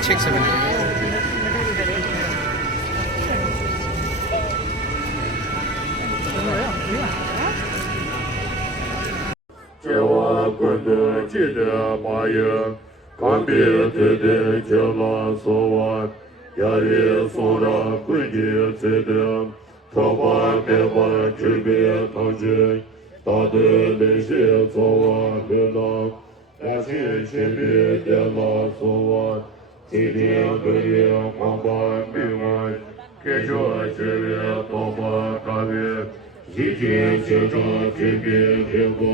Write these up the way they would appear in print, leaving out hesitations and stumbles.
check 7. 제와滚的记得八月，看别对的叫拉索瓦，亚里索拉贵的记得，头发别把区别讨论，大的那些做完别拿，那些区别的拉索瓦，今天个月黄班并外，开着这边头发改变，一天就着区别变光。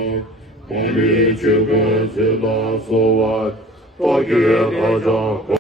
我们这个是拉索瓦，大约好长。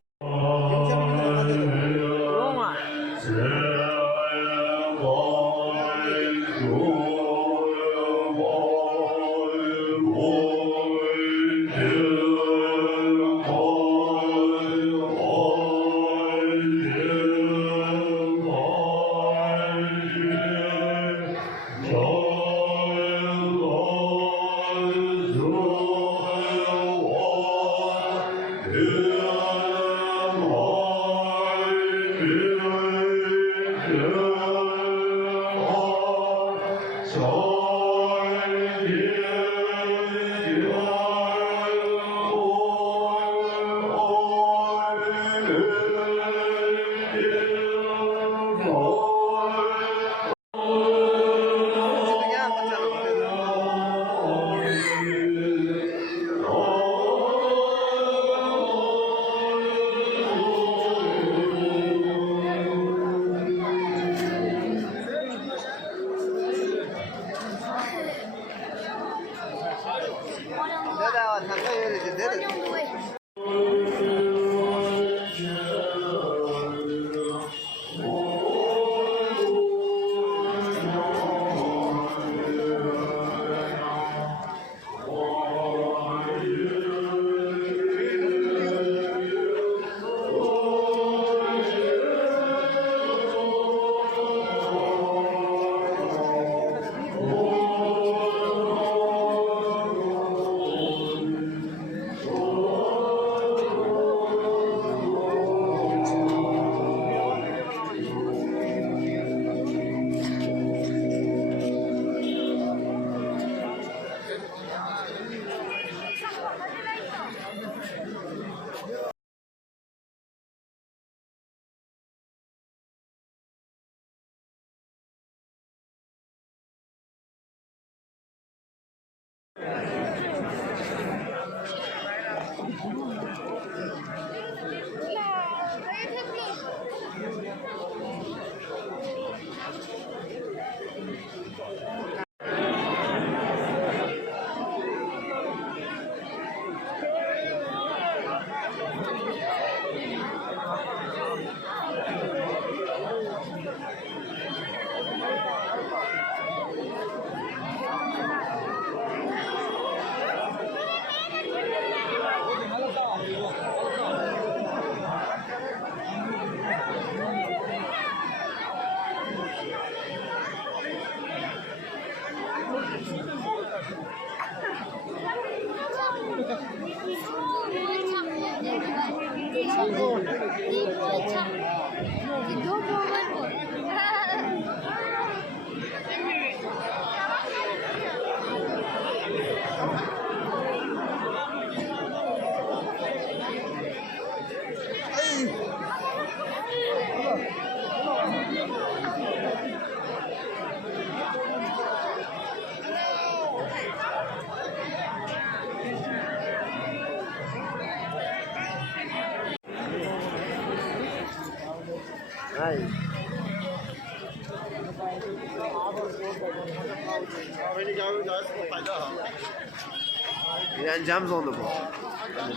انجام زنده بود.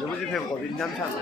نمی‌دونی فهم کنی انجام چند.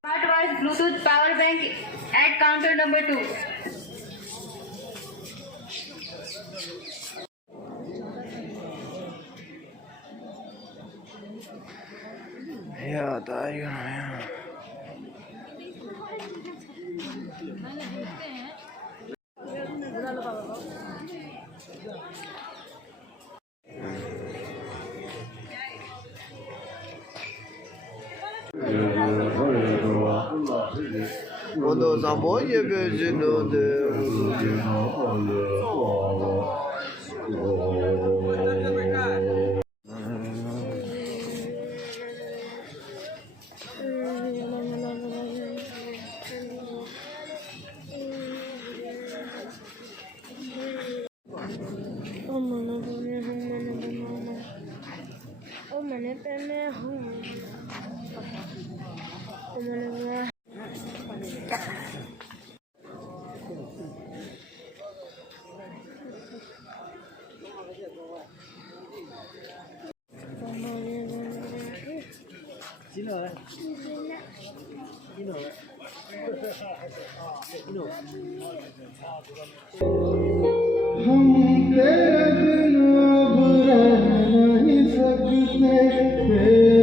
Smartwatch Bluetooth power bank at counter number 2. याद आएगा我都上班也别去弄的。हम तेरे बिना अब रह नहीं सकते।